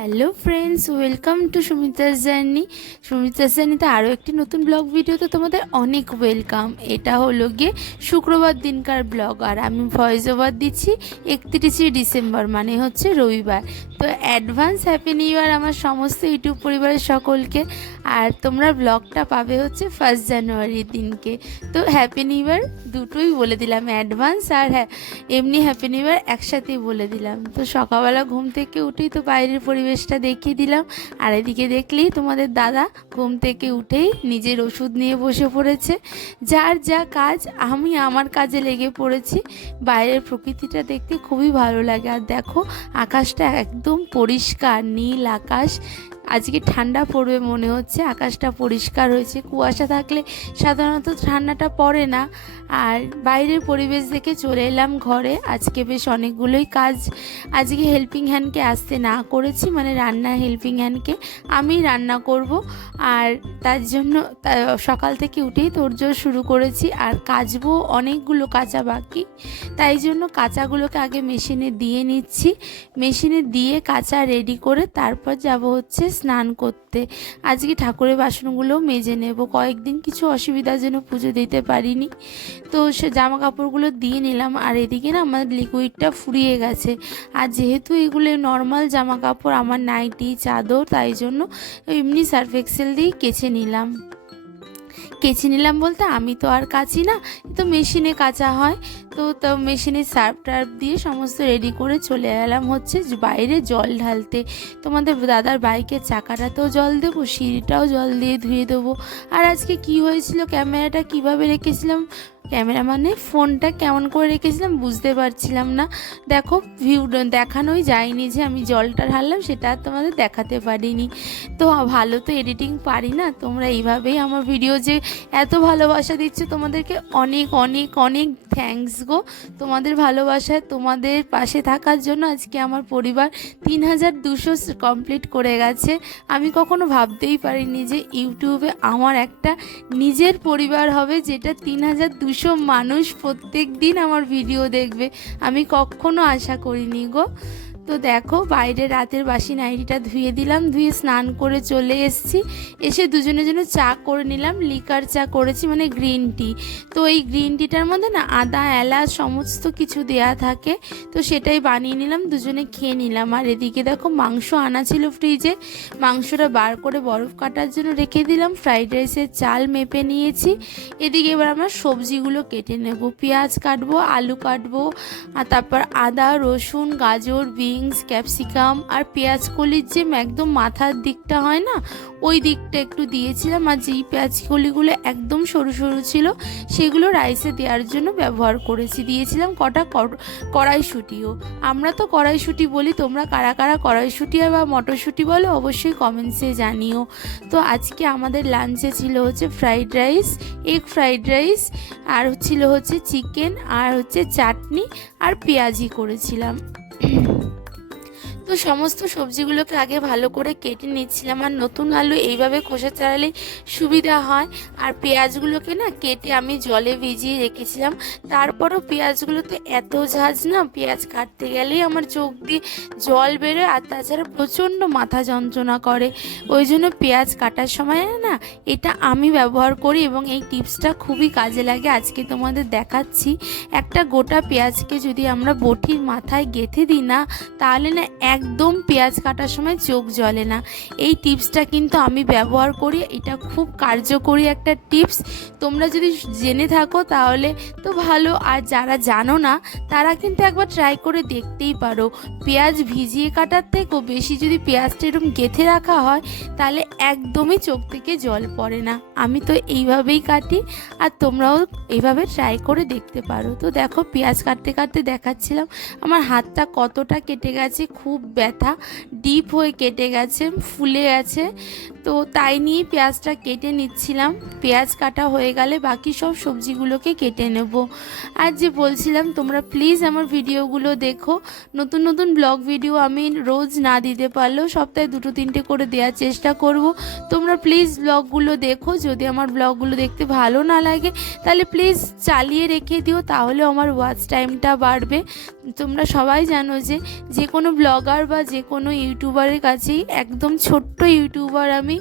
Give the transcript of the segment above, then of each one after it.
Hello friends welcome to সুমিতার journey সুমিতার জার্নিতে আরও একটি নতুন ব্লগ ভিডিওতে তোমাদের অনেক ওয়েলকাম এটা হলো গিয়ে শুক্রবার দিনকার ব্লগ আর আমি ভয়েস ওভার দিচ্ছি একত্রিশে ডিসেম্বর মানে হচ্ছে রবিবার। তো অ্যাডভান্স হ্যাপি নিউ ইয়ার আমার সমস্ত ইউটিউব পরিবারের সকলকে, আর তোমরা ব্লগটা পাবে হচ্ছে ফার্স্ট জানুয়ারির দিনকে। তো হ্যাপি নিউ ইয়ার দুটোই বলে দিলাম অ্যাডভান্স আর হ্যাঁ এমনি হ্যাপি নিউ ইয়ার একসাথেই বলে দিলাম। তো সকালবেলা ঘুম থেকে উঠেই তো বাইরের পরিবেশটা দেখিয়ে দিলাম। আর এদিকে দেখলেই তোমাদের দাদা ঘুম থেকে উঠেই নিজের ওষুধ নিয়ে বসে পড়েছে। যার যা কাজ, আমি আমার কাজে লেগে পড়েছি। বাইরের প্রকৃতিটা দেখতে খুবই ভালো লাগে। আর দেখো, আকাশটা একদম পরিষ্কার, নীল আকাশ। আজকে ঠান্ডা পড়বে মনে হচ্ছে, আকাশটা পরিষ্কার হয়েছে। কুয়াশা থাকলে সাধারণত ঠান্ডাটা পড়ে না। আর বাইরের পরিবেশ দেখে চলে এলাম ঘরে। আজকে বেশ অনেকগুলোই কাজ। আজকে হেল্পিং হ্যান্ডকে আসতে না করেছি মানে রান্না হেল্পিং হ্যান্ডকে আমি রান্না করব। আর তার জন্য সকাল থেকে উঠেই তোড়জোড় শুরু করেছি। আর কাচবো অনেকগুলো কাঁচা বাকি। তাই জন্য কাঁচাগুলোকে আগে মেশিনে দিয়ে নিচ্ছি। মেশিনে দিয়ে কাঁচা রেডি করে তারপর যাব হচ্ছে স্নান করতে। আজকে ঠাকুরের বাসনগুলোও মেজে নেব। কয়েকদিন কিছু অসুবিধার জন্য পুজো দিতে পারিনি। তো সে জামা কাপড়গুলো দিয়ে নিলাম। আর এদিকে না আমার লিকুইডটা ফুরিয়ে গেছে। আর যেহেতু এগুলো নর্মাল জামা কাপড় আমার নাইটি চাদর, তাই জন্য এমনি সার্ফ এক্সেল দিয়েই কেচে নিলাম। কেচে নিলাম বলতে আমি তো আর কাচি না তো মেশিনে কাচা হয়। তো তো মেশিনে সার্ফ টার্ফ দিয়ে সমস্ত রেডি করে চলে এলাম হচ্ছে বাইরে জল ঢালতে। তোমাদের দাদার বাইকের চাকাটাতেও জল দেবো, সিঁড়িটাও জল দিয়ে ধুয়ে দেবো। আর আজকে কি হয়েছিল, ক্যামেরাটা কীভাবে রেখেছিলাম ক্যামেরা মানে ফোনটা কেমন করে রেখেছিলাম বুঝতে পারছিলাম না। দেখো ভিউ দেখানোই যায়নি যে আমি জলটা ঢাললাম, সেটা আর তোমাদের দেখাতে পারিনি। তো ভালো তো এডিটিং পারি না, তোমরা এইভাবেই আমার ভিডিও যে এত ভালোবাসা দিচ্ছ তোমাদেরকে অনেক অনেক অনেক থ্যাঙ্কস গো। তোমাদের ভালোবাসায় তোমাদের পাশে থাকার জন্য আজকে আমার পরিবার তিন হাজার দুশো কমপ্লিট করে গেছে। আমি কখনো ভাবতেই পারিনি যে ইউটিউবে আমার একটা নিজের পরিবার হবে যেটা তিন হাজার দুশো মানুষ প্রত্যেক দিন আমার ভিডিও দেখবে। আমি কখনো আশা করিনি গো। তো দেখো বাইরে রাতের বাসি নাইটিটা ধুয়ে দিলাম, ধুয়ে স্নান করে চলে এসেছি। এসে দুজনের জন্য চা করে নিলাম, লিকার চা করেছি মানে গ্রিন টি। তো এই গ্রিন টিটার মধ্যে না আদা, এলাচ সমস্ত কিছু দেয়া থাকে, তো সেটাই বানিয়ে নিলাম, দুজনে খেয়ে নিলাম। আর এদিকে দেখো মাংস আনা ছিল ফ্রিজে, মাংসটা বার করে বরফ কাটার জন্য রেখে দিলাম, ফ্রাইড রাইসের চাল মেপে নিয়েছি। এদিকে এবার আমরা সবজিগুলো কেটে নেব, পেঁয়াজ কাটবো, আলু কাটবো, আর তারপর আদা, রসুন, গাজর বিনস, ক্যাপসিকাম আর পেঁয়াজ কলির যে একদম মাথার দিকটা হয় না, ওই দিকটা একটু দিয়েছিলাম আর যেই পেঁয়াজ কলিগুলো একদম সরু সরু ছিল, সেগুলো রাইসে দেওয়ার জন্য ব্যবহার করেছি। দিয়েছিলাম কটা কড়াইশুঁটিও। আমরা তো কড়াইশুঁটি বলি, তোমরা কারা কারা কড়াইশুঁটি বা মটরশুঁটি বলো, অবশ্যই কমেন্টসে জানিও। তো আজকে আমাদের লাঞ্চে ছিল হচ্ছে fried rice egg fried rice আর ছিল হচ্ছে চিকেন আর হচ্ছে চাটনি, আর পেঁয়াজি করেছিলাম। তো সমস্ত সবজিগুলোকে আগে ভালো করে কেটে নিচ্ছিলাম আর নতুন আলু এইভাবে খোসা চালালে সুবিধা হয়। আর পেঁয়াজগুলোকে না কেটে আমি জলে ভিজিয়ে রেখেছিলাম। তারপরও পেঁয়াজগুলোতে এত ঝাঁজ না, পেঁয়াজ কাটতে গেলেই আমার চোখ দিয়ে জল বেরোয় আর তাছাড়া প্রচণ্ড মাথা যন্ত্রণা করে। ওই জন্য পেঁয়াজ কাটার সময় না এটা আমি ব্যবহার করি এবং এই টিপসটা খুবই কাজে লাগে। আজকে তোমাদের দেখাচ্ছি একটা গোটা পেঁয়াজকে যদি আমরা বটির মাথায় গেঁথে দিই না, তাহলে না একদম পেঁয়াজ কাটার সময় চোখ জ্বলে না। এই টিপসটা কিন্তু আমি ব্যবহার করি। এটা খুব কার্যকরী একটা টিপস। তোমরা যদি জেনে থাকো তাহলে তো ভালো। আর যারা জানো না, তারা কিন্তু একবার ট্রাই করে দেখতেই পারো। পেঁয়াজ ভিজিয়ে কাটার থেকেও বেশি যদি পেঁয়াজটা এরকম গেঁথে রাখা হয়, তাহলে একদমই চোখ থেকে জল পড়ে না। আমি তো এইভাবেই কাটি, আর তোমরাও এইভাবে ট্রাই করে দেখতে পারো। তো দেখো, পেঁয়াজ কাটতে কাটতে দেখাচ্ছিলাম। আমার হাতটা কতটা কেটে গেছে, খুব ব্যথা ডিপ হয়ে কেটে গেছে, ফুলে গেছে। তো তাই নিয়ে পেঁয়াজটা কেটে নিচ্ছিলাম। পেঁয়াজ কাটা হয়ে গেলে বাকি সব সবজিগুলোকে কেটে নেব। আর যে বলছিলাম, তোমরা প্লিজ আমার ভিডিওগুলো দেখো। নতুন নতুন ব্লগ ভিডিও আমি রোজ না দিতে পারলেও সপ্তাহে দুটো তিনটে করে দেওয়ার চেষ্টা করব। তোমরা প্লিজ ব্লগগুলো দেখো। যদি আমার ব্লগগুলো দেখতে ভালো না লাগে, তাহলে প্লিজ চালিয়ে রেখে দিও তাহলে আমার ওয়াচ টাইমটা বাড়বে। তোমরা সবাই জানো যে যে কোনো ব্লগার ব্লগার বা যে কোনো ইউটিউবারের কাছেই একদম ছোট্ট ইউটিউবার আমি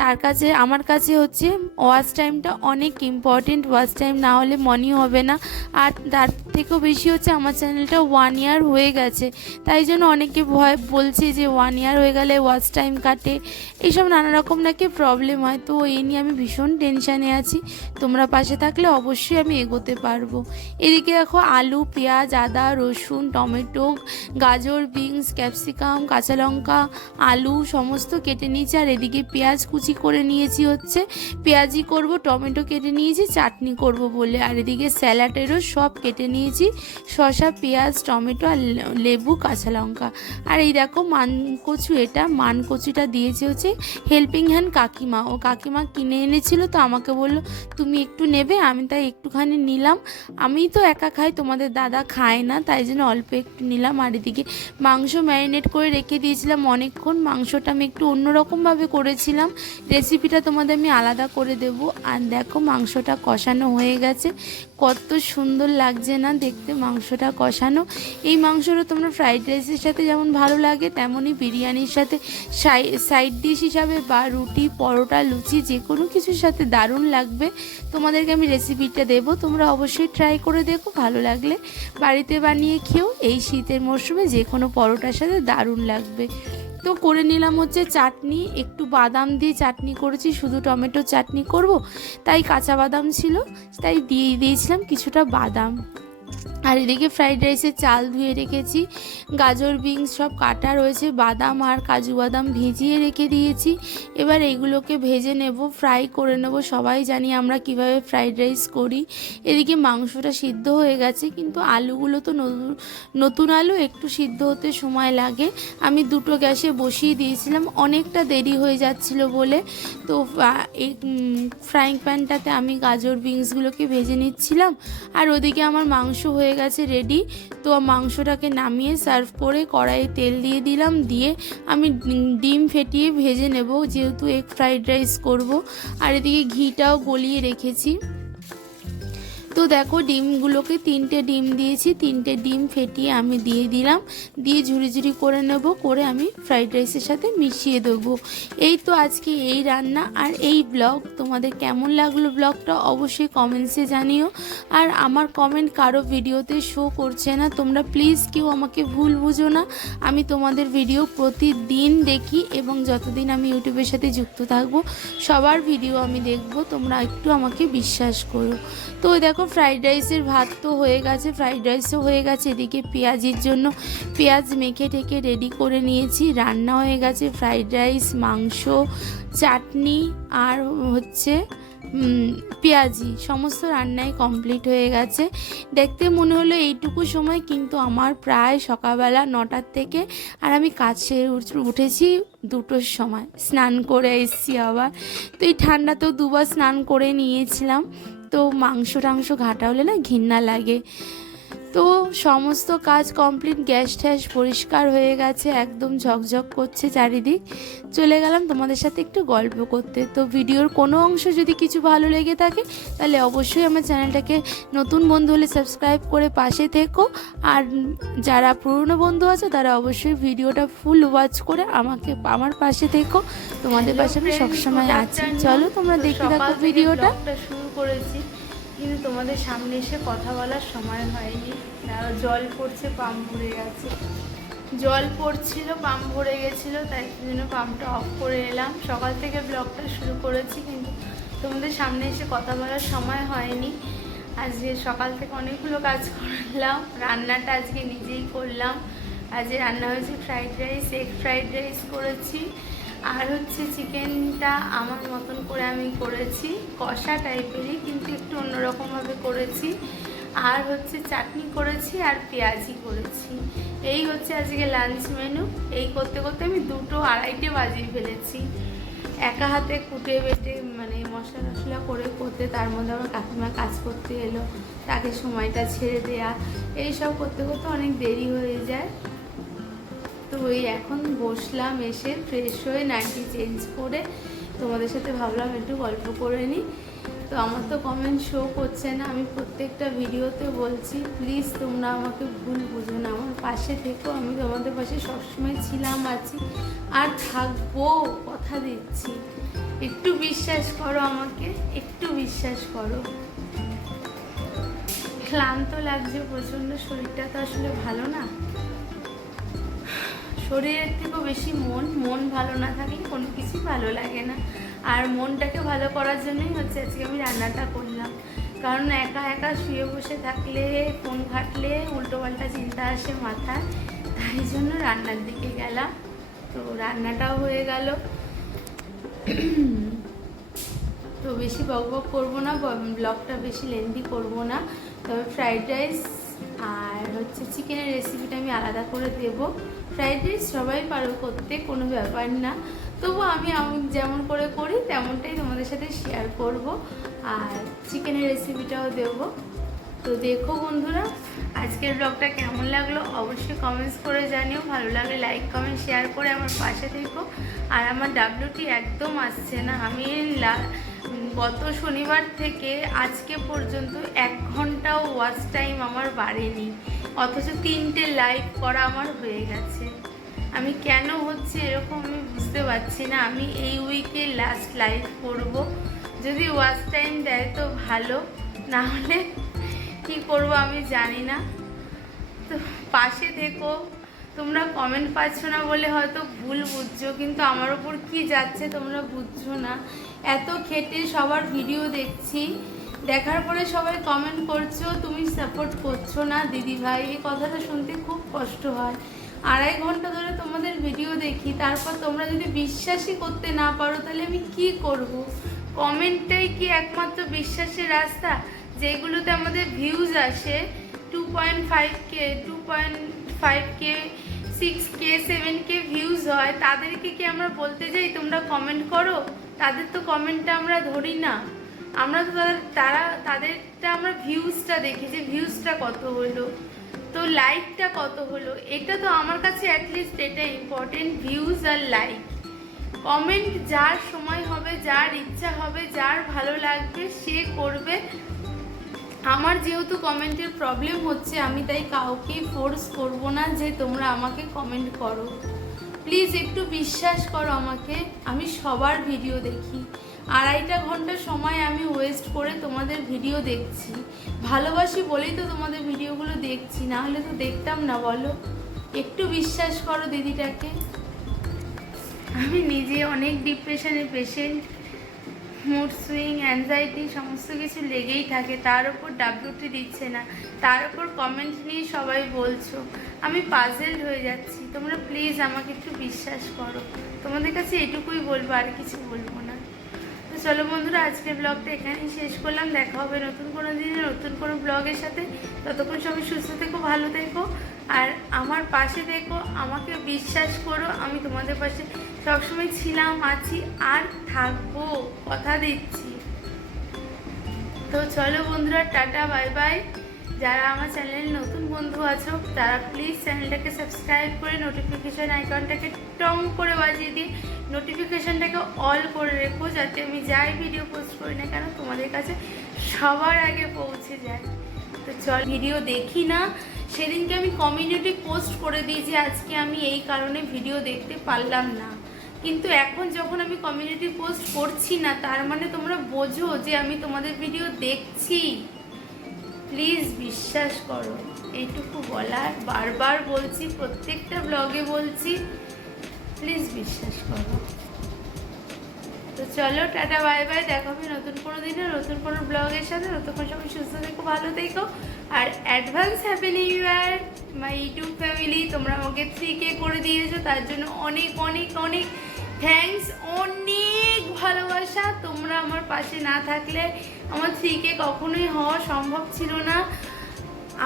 তার কাছে, আমার কাছে হচ্ছে ওয়াচ টাইমটা অনেক ইম্পর্টেন্ট ওয়াচ টাইম না হলে মনে হবে না। আর তার থেকেও বেশি হচ্ছে আমার চ্যানেলটা ওয়ান ইয়ার হয়ে গেছে। তাই জন্য অনেকে ভয় বলছে যে ওয়ান ইয়ার হয়ে গেলে ওয়াচ টাইম কাটে। এইসব নানা রকম নাকি প্রবলেম হয়। তো এই নিয়ে আমি ভীষণ টেনশানে আছি। তোমরা পাশে থাকলে অবশ্যই আমি এগোতে পারব। এদিকে দেখো আলু, পেঁয়াজ, আদা, রসুন, টমেটো, গাজর, বিনস, ক্যাপসিকাম, কাঁচা লঙ্কা, আলু, সমস্ত কেটে নিয়েছি। আর এদিকে পেঁয়াজ কুচি করে নিয়েছি হচ্ছে। পেঁয়াজি করব, টমেটো কেটে নিয়েছি, চাটনি করব বলে। আর এদিকে স্যালাডেরও সব কেটে নিয়েছি। শসা, পেঁয়াজ, টমেটো আর লেবু, কাঁচা লঙ্কা। আর এই দেখো মান কচু এটা। মান কচুটা দিয়েছে হচ্ছে হেল্পিং হ্যান্ড কাকিমা। ও কাকিমা কিনে এনেছিল তো আমাকে বলল, তুমি একটু নেবে, আমি তাই একটুখানি নিলাম। আমি তো একা খাই, তোমাদের দাদা খায় না, তাই জন্য অল্প একটু নিলাম। আর এদিকে মাংস ম্যারিনেট করে রেখে দিয়েছিলাম অনেকক্ষণ। মাংসটা আমি একটু অন্যরকমভাবে করেছিলাম। রেসিপিটা তোমাদের আমি আলাদা করে দেবো। আর দেখো মাংসটা কষানো হয়ে গেছে। কত সুন্দর লাগছে না দেখতে মাংসটা কষানো। এই মাংসটা তোমরা ফ্রাইড রাইসের সাথে যেমন ভালো লাগে, তেমনই বিরিয়ানির সাথে। সাইড ডিশ হিসাবে বা রুটি, পরোটা, লুচি, যে কোনো কিছুর সাথে দারুণ লাগবে। তোমাদেরকে আমি রেসিপিটা দেবো। তোমরা অবশ্যই ট্রাই করে দেখো, ভালো লাগলে বাড়িতে বানিয়ে খেও। এই শীতের মরশুমে যে কোনো পরোটার সাথে দারুণ লাগবে। তো করে নিলাম হচ্ছে চাটনি। একটু বাদাম দিয়ে চাটনি করেছি, শুধু টমেটো চাটনি করব, তাই কাঁচা বাদাম ছিল, তাই দিয়ে দিয়েছিলাম কিছুটা বাদাম। আর এদিকে ফ্রাইড রাইসের চাল ধুয়ে রেখেছি, গাজর বিনস সব কাটা রয়েছে, বাদাম আর কাজু বাদাম ভিজিয়ে রেখে দিয়েছি। এবার এইগুলোকে ভেজে নেব ফ্রাই করে নেব, সবাই জানি আমরা কীভাবে ফ্রাইড রাইস করি। এদিকে মাংসটা সিদ্ধ হয়ে গেছে, কিন্তু আলুগুলো তো নতুন আলু, একটু সিদ্ধ হতে সময় লাগে। আমি দুটো গ্যাসে বসিয়ে দিয়েছিলাম, অনেকটা দেরি হয়ে যাচ্ছিল বলে। তো এই ফ্রাইং প্যানটাতে আমি গাজর বিনসগুলোকে ভেজে নিচ্ছিলাম, আর ওদিকে আমার মাংস হয়ে গেছে রেডি তো মাংসটাকে নামিয়ে সার্ভ করে কড়াইয়ে তেল দিয়ে দিলাম। দিয়ে আমি ডিম ফেটিয়ে ভেজে নেব, যেহেতু এগ ফ্রাইড রাইস করব। আর এদিকে ঘিটাও গলিয়ে রেখেছি। তো দেখো ডিমগুলোকে তিনটে ডিম দিয়েছি, তিনটে ডিম ফেটিয়ে আমি দিয়ে দিলাম। দিয়ে ঝুড়ি ঝুড়ি করে নেব, করে আমি ফ্রাইড রাইসের সাথে মিশিয়ে দেবো। এই তো আজকে এই রান্না আর এই ব্লগ। তোমাদের কেমন লাগল ব্লগটা অবশ্যই কমেন্টসে জানিও। আর আমার কমেন্ট কারও ভিডিওতে শো করছে না, তোমরা প্লিজ কেউ আমাকে ভুল বুঝো না। আমি তোমাদের ভিডিও প্রতিদিন দেখি এবং যতদিন আমি ইউটিউবের সাথে যুক্ত থাকব, সবার ভিডিও আমি দেখব, তোমরা একটু আমাকে বিশ্বাস করো। তো দেখো ফ্রাইড রাইসের ভাত তো হয়ে গেছে ফ্রাইড রাইসও হয়ে গেছে। এদিকে পেঁয়াজির জন্য পেঁয়াজ মেখে টেকে রেডি করে নিয়েছি। রান্না হয়ে গেছে ফ্রাইড রাইস মাংস, চাটনি আর হচ্ছে পেঁয়াজি। সমস্ত রান্নাই কমপ্লিট হয়ে গেছে। দেখতে মনে হলো এইটুকু সময়, কিন্তু আমার প্রায় সকালবেলা নটার থেকে আর আমি কাজ সেরে উঠ- উঠেছি দুটোর সময়। স্নান করে এসেছি আবার। তো এই ঠান্ডাতেও দুবার স্নান করে নিয়েছিলাম। তো মাংস টাংস ঘাটা হলে না ঘিন্না লাগে। তো সমস্ত কাজ কমপ্লিট গ্যাস ট্যাস পরিষ্কার হয়ে গেছে একদম ঝকঝক করছে চারিদিক। চলে গেলাম তোমাদের সাথে একটু গল্প করতে। তো ভিডিওর কোনো অংশ যদি কিছু ভালো লেগে থাকে তাহলে অবশ্যই আমার চ্যানেলটাকে নতুন বন্ধু হলে সাবস্ক্রাইব করে পাশে থেকো। আর যারা পুরনো বন্ধু আছে তারা অবশ্যই ভিডিওটা ফুল ওয়াচ করে আমাকে আমার পাশে থেকো। তোমাদের পাশে আমি সবসময় আছি। চলো তোমরা দেখতে থাকো ভিডিওটা। শুরু করেছি। কিন্তু তোমাদের সামনে এসে কথা বলার সময় হয়নি। জল পড়ছে, পাম্প ভরে গেছে। জল পড়ছিল, পাম্প ভরে গেছিল, তাই জন্য পাম্পটা অফ করে এলাম। সকাল থেকে ব্লগটা শুরু করেছি, কিন্তু তোমাদের সামনে এসে কথা বলার সময় হয়নি। আজকে সকাল থেকে অনেকগুলো কাজ করলাম, রান্নাটা আজকে নিজেই করলাম। আজকে রান্না হয়েছে fried rice egg fried rice করেছি। আর হচ্ছে চিকেনটা আমার মতন করে আমি করেছি, কষা টাইপেরই, কিন্তু একটু অন্যরকমভাবে করেছি। আর হচ্ছে চাটনি করেছি আর পেঁয়াজি করেছি। এই হচ্ছে আজকে লাঞ্চ মেনু এই করতে করতে আমি দুটো আড়াইটে বাজিয়ে ফেলেছি। একা হাতে কুটে বেটে মানে মশলা টশলা করে করতে, তার মধ্যে আমার কাকিমা কাজ করতে এলো। তাকে সময়টা ছেড়ে দেয়া। এইসব করতে করতে অনেক দেরি হয়ে যায়। তো ওই এখন বসলাম এসে ফ্রেশ হয়ে নাইটি চেঞ্জ করে তোমাদের সাথে ভাবলাম একটু গল্প করে নিই। তো আমার তো কমেন্ট শো করছে না, আমি প্রত্যেকটা ভিডিওতে বলছি প্লিজ তোমরা আমাকে ভুল বুঝো না, আমার পাশে থেকো, আমি তোমাদের পাশে সবসময় ছিলাম, আছি আর থাকব, কথা দিচ্ছি। একটু বিশ্বাস করো আমাকে, একটু বিশ্বাস করো। ক্লান্ত লাগছে, প্রচণ্ড শরীরটা তো আসলে ভালো না। শরীরের থেকেও বেশি মন মন ভালো না থাকলে কোনো কিছুই ভালো লাগে না। আর মনটাকে ভালো করার জন্যই হচ্ছে আজকে আমি রান্নাটা করলাম। কারণ একা একা শুয়ে বসে থাকলে, ফোন ঘাটলে উল্টোপাল্টা চিন্তা আসে মাথায়। তাই জন্য রান্নার দিকে গেলাম। তো রান্নাটাও হয়ে গেল। তো বেশি বক বক করব না ব্লগটা বেশি লেন্দি করব না। তবে ফ্রাইড রাইস আর হচ্ছে চিকেনের রেসিপিটা আমি আলাদা করে দেবো। ফ্রাইড রাইস সবাই পারো করতে, কোনো ব্যাপার না। তবু আমি যেমন করে করি, তেমনটাই তোমাদের সাথে শেয়ার করব। আর চিকেনের রেসিপিটাও দেবো। তো দেখো বন্ধুরা, আজকের ব্লগটা কেমন লাগল? অবশ্যই কমেন্টস করে জানিও। ভালো লাগলে লাইক কমেন্ট শেয়ার করে আমার পাশে থেকো। আর আমার ডাব্লিউটি একদম আসছে না। আমি গত শনিবার থেকে আজকে পর্যন্ত এক ঘন্টাও ওয়াচ টাইম আমার বাড়েনি। অথচ তিনটে লাইভ করা আমার হয়ে গেছে। আমি কেন হচ্ছে এরকম আমি বুঝতে পারছি না। আমি এই উইকে লাস্ট লাইভ করব। যদি ওয়াচ টাইম দেয় তো ভালো, না হলে কী করব আমি জানি না। তো পাশে থেকো, তোমরা কমেন্ট পাচ্ছ না বলে হয়তো ভুল বুঝছ, কিন্তু আমার ওপর কি যাচ্ছে তোমরা বুঝছ না। এত খেটে সবার ভিডিও দেখছি। দেখার পরে সবাই কমেন্ট করছ, তুমি সাপোর্ট করছ না, দিদি ভাই? এই কথাটা শুনতে খুব কষ্ট হয়। আড়াই ঘণ্টা ধরে তোমাদের ভিডিও দেখি, তারপর তোমরা যদি বিশ্বাসই করতে না পারো, তাহলে আমি কি করব? কমেন্টটাই কি একমাত্র বিশ্বাসের রাস্তা? যেগুলোতে আমাদের ভিউজ আসে two point five K two point five K six K seven K views হয়, তাদেরকে কি আমরা বলতে যাই? তোমরা কমেন্ট করো? তাদের তো কমেন্টটা আমরা ধরি না। আমরা তো তাদের, তারা, তাদেরটা আমরা ভিউজটা দেখি যে ভিউজটা কত হলো, তো লাইকটা কত হলো, এটা তো আমার কাছে অ্যাটলিস্ট এটা ইম্পর্টেন্ট ভিউজ আর লাইক কমেন্ট যার সময় হবে, যার ইচ্ছা হবে, যার ভালো লাগবে, সে করবে। আমার যেহেতু কমেন্টের প্রবলেম হচ্ছে, আমি তাই কাউকে ফোর্স করব না যে তোমরা আমাকে কমেন্ট করো। প্লিজ একটু বিশ্বাস করো আমাকে, আমি সবার ভিডিও দেখি। আড়াইটা ঘণ্টা সময় আমি ওয়েস্ট করে তোমাদের ভিডিও দেখছি। ভালোবাসি বলেই তো তোমাদের ভিডিওগুলো দেখছি, না হলে তো দেখতাম না, বলো। একটু বিশ্বাস করো দিদিটাকে। আমি নিজে অনেক ডিপ্রেশনের পেশেন্ট মুড সুইং অ্যাংজাইটি সমস্ত কিছু লেগেই থাকে, তার উপর ডাব্লিউটি দিচ্ছে না। তার উপর কমেন্ট নিয়ে সবাই বলছো। আমি পাজেলড হয়ে যাচ্ছি। তোমরা প্লিজ আমাকে একটু বিশ্বাস করো। তোমাদের কাছে এটুকুই বলব, আর কিছু বলব না। চলো বন্ধুরা, আজকের ব্লগটা এখানেই শেষ করলাম। দেখা হবে নতুন কোনো দিনে, নতুন কোনো ব্লগের সাথে। ততক্ষণ সবাই সুস্থ থেকো, ভালো থেকো। আর আমার পাশে দেখো আমাকে বিশ্বাস করো, আমি তোমাদের পাশে সবসময় ছিলাম, আছি, আর থাকব। কথা দিচ্ছি। তো চলো বন্ধুরা, টাটা বাই বাই যারা আমার চ্যানেলে নতুন বন্ধু আছো, তারা প্লিজ চ্যানেলটাকে সাবস্ক্রাইব করে নোটিফিকেশান আইকনটাকে টং করে বাজিয়ে দিয়ে নোটিফিকেশানটাকে অল করে রেখো, যাতে আমি যাই ভিডিও পোস্ট করি না কেন তোমাদের কাছে সবার আগে পৌঁছে যায়। তো চল ভিডিও দেখি না। সেদিনকে আমি কমিউনিটি পোস্ট করে দিই যে আজকে আমি এই কারণে ভিডিও দেখতে পারলাম না। কিন্তু এখন যখন আমি কমিউনিটি পোস্ট করছি না, তার মানে তোমরা বোঝো যে আমি তোমাদের ভিডিও দেখছি। প্লিজ বিশ্বাস করো, এইটুকু বলার, বারবার বলছি, প্রত্যেকটা ব্লগে বলছি, প্লিজ বিশ্বাস করো। তো চলো, টাটা, বাই বাই, দেখা হবে নতুন কোনো দিনে, নতুন কোনো ব্লগের সাথে ততক্ষণ সবাই সুস্থ থেকো, ভালো থেকো। আর advance happy new year my YouTube family তোমরা আমাকে থ্রি কে করে দিয়েছ, তার জন্য অনেক অনেক অনেক থ্যাঙ্কস অনেক ভালোবাসা। তোমরা আমার পাশে না থাকলে আমার থ্রি কে কখনোই হওয়া সম্ভব ছিল না।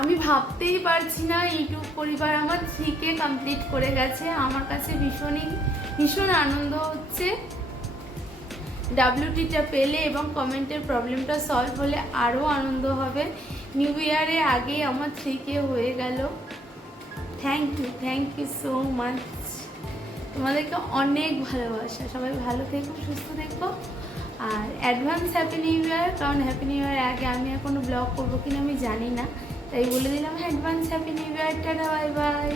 আমি ভাবতেই পারছি না, ইউটিউব পরিবার আমার থ্রি কে কমপ্লিট করে গেছে। আমার কাছে ভীষণই, ভীষণ আনন্দ হচ্ছে। ডাব্লিউটিটা পেলে এবং কমেন্টের প্রবলেমটা সলভ হলে আরও আনন্দ হবে। নিউ ইয়ারে আগে আমার থ্রি কে হয়ে গেল। Thank you thank you so much তোমাদেরকে অনেক ভালোবাসা। সবাই ভালো থেকো, সুস্থ থেকো। আর অ্যাডভান্স হ্যাপি নিউ ইয়ার কারণ হ্যাপি নিউ ইয়ার আগে আমি আর কোনো ব্লগ করব কিনা আমি জানি না। তাই বলে দিলাম advance happy new year tata bye bye